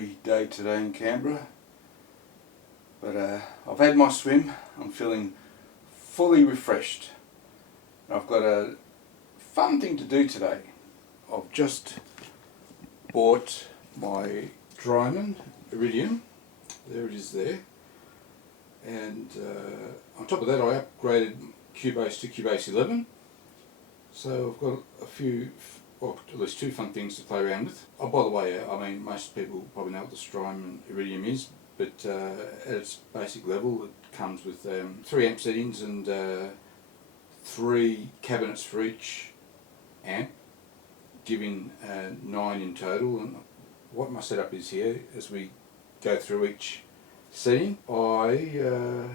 grey day today in Canberra, but I've had my swim. I'm feeling fully refreshed. I've got a fun thing to do today. I've just bought my Strymon Iridium. There it is there. And on top of that, I upgraded Cubase to Cubase 11. So I've got a few, or at least two fun things to play around with. Oh, by the way, I mean, most people probably know what the Strymon Iridium is, but at its basic level, it comes with 3 amp settings and 3 cabinets for each amp, giving 9 in total. And what my setup is here, as we go through each setting, I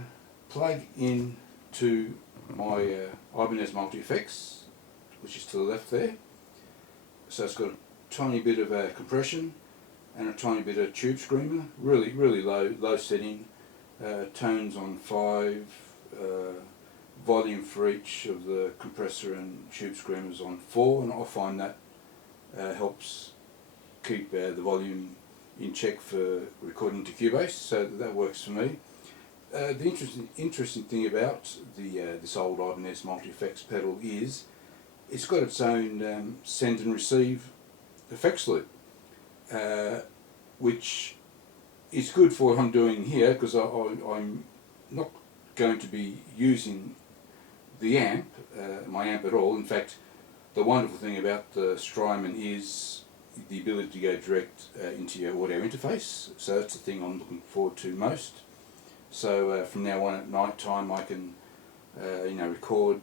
plug in to my Ibanez multi-effects, which is to the left there. So it's got a tiny bit of compression and a tiny bit of tube screamer, really low setting, tones on 5, volume for each of the compressor and tube screamers on 4, and I find that helps keep the volume in check for recording to Cubase, so that works for me. The interesting thing about this old Ibanez multi-effects pedal is it's got its own send and receive effects loop, which is good for what I'm doing here, because I'm not going to be using the amp, my amp at all. In fact, the wonderful thing about the Strymon is the ability to go direct into your audio interface, so that's the thing I'm looking forward to most. So from now on at night time I can record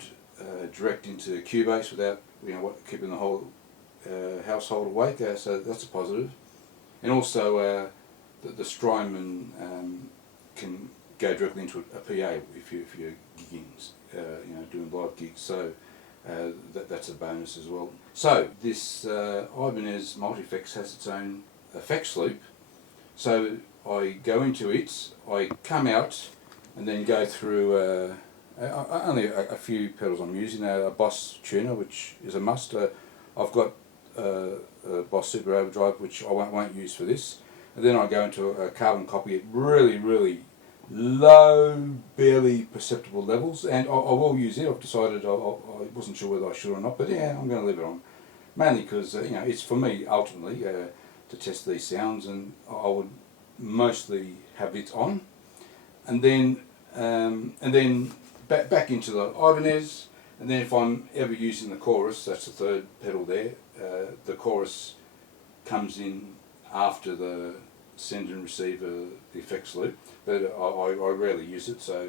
direct into Cubase without keeping the whole household awake, so that's a positive. And also the Strymon can go directly into a PA if you're gigging, doing live gigs, so that's a bonus as well. So this Ibanez multi-effects has its own effects loop, so I go into it, I come out and then go through only a few pedals I'm using, a Boss tuner, which is a must. I've got a Boss Super Overdrive, which I won't use for this, and then I go into a carbon copy at really low, barely perceptible levels, and I will use it. I've decided I wasn't sure whether I should or not, but yeah, I'm going to leave it on, mainly because it's for me ultimately to test these sounds, and I would mostly have it on, and then back into the Ibanez, and then if I'm ever using the chorus, that's the third pedal there, the chorus comes in after the send and receive the effects loop, but I rarely use it. So,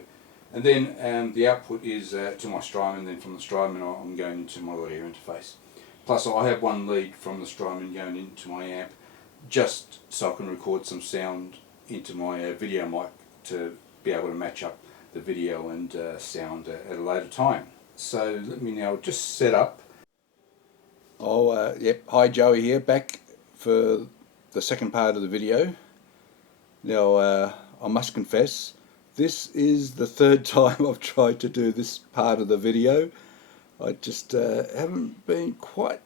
and then the output is to my Strymon, then from the Strymon I'm going into my audio interface. Plus I have one lead from the Strymon going into my amp, just so I can record some sound into my video mic to be able to match up the video and sound at a later time. So let me now just set up. Yep, hi Joey here, back for the second part of the video. Now I must confess, this is the third time I've tried to do this part of the video. I just haven't been quite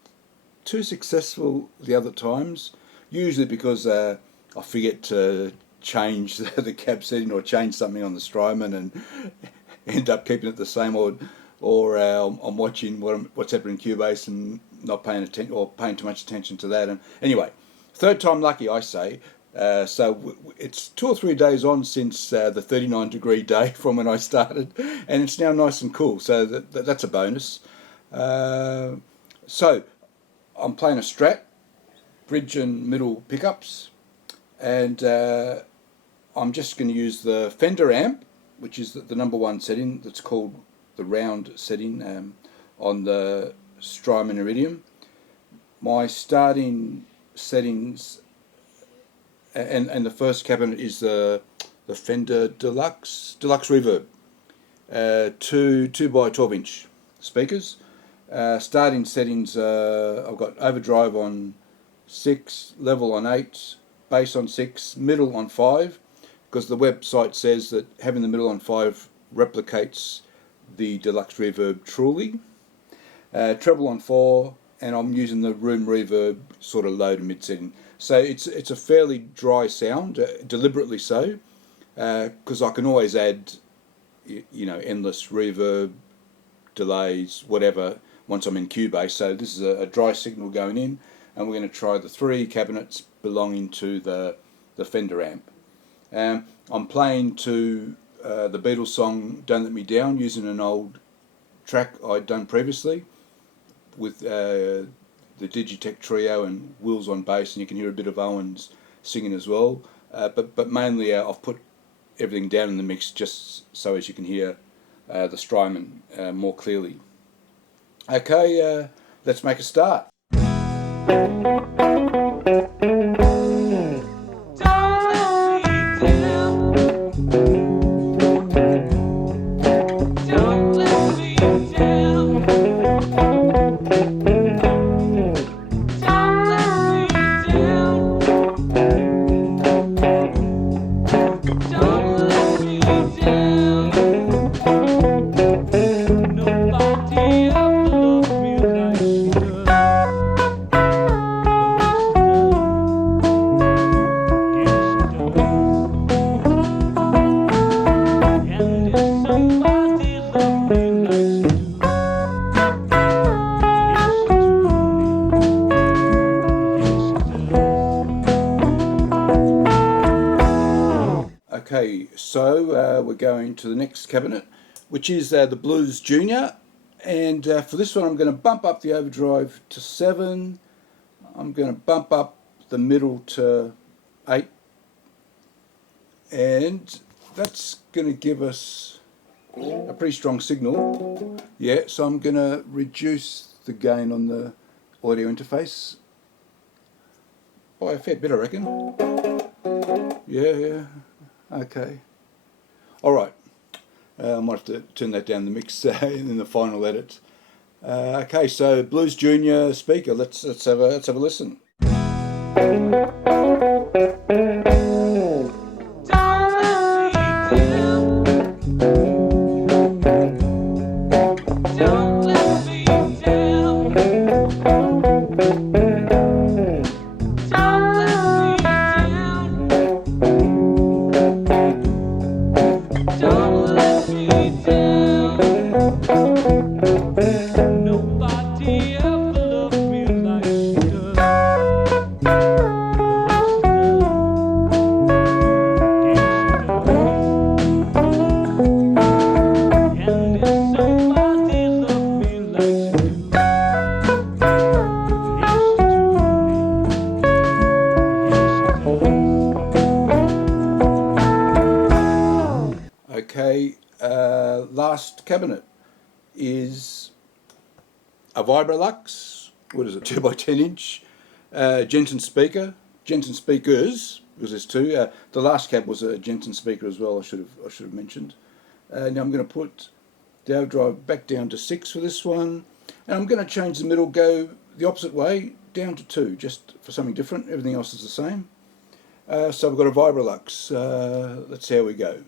too successful the other times, usually because I forget to change the cab setting or change something on the Strymon and end up keeping it the same, or I'm watching what's happening in Cubase and not paying attention, or paying too much attention to that. And anyway, third time lucky, I say. So it's 2 or 3 days on since the 39-degree day from when I started, and it's now nice and cool, so that's a bonus. So I'm playing a Strat, bridge and middle pickups, and I'm just going to use the Fender amp, which is the number 1 setting, that's called the round setting on the Strymon Iridium. My starting settings, and the first cabinet is the Fender Deluxe Reverb, 2 by 12 inch speakers. Starting settings, I've got overdrive on 6, level on 8, bass on 6, middle on 5, because the website says that having the middle on 5 replicates the Deluxe Reverb truly. Treble on 4, and I'm using the room reverb sort of low to mid setting. So it's a fairly dry sound, deliberately so, because I can always add, endless reverb, delays, whatever, once I'm in Cubase. So this is a dry signal going in, and we're going to try the 3 cabinets belonging to the Fender amp. I'm playing to the Beatles song Don't Let Me Down using an old track I'd done previously with the Digitech Trio and Wills on bass, and you can hear a bit of Owens singing as well. But mainly I've put everything down in the mix just so as you can hear the Strymon more clearly. Okay, let's make a start. Okay, so we're going to the next cabinet, which is the Blues Junior, and for this one I'm going to bump up the overdrive to 7, I'm going to bump up the middle to 8, and that's going to give us a pretty strong signal. Yeah, so I'm going to reduce the gain on the audio interface by a fair bit, I reckon. Yeah. Okay. Alright. I might have to turn that down the mix in the final edit. Okay, so Blues Junior speaker. Let's have a listen. Okay, last cabinet is a Vibrolux. What is it? 2x10 inch Jensen speaker. Jensen speakers, because there's 2. The last cab was a Jensen speaker as well. I should have mentioned. Now I'm going to put the overdrive back down to 6 for this one, and I'm going to change the middle, go the opposite way down to 2, just for something different. Everything else is the same. So we've got a Vibrolux. Let's see how we go.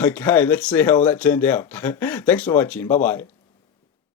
Okay, let's see how that turned out. Thanks for watching. Bye-bye.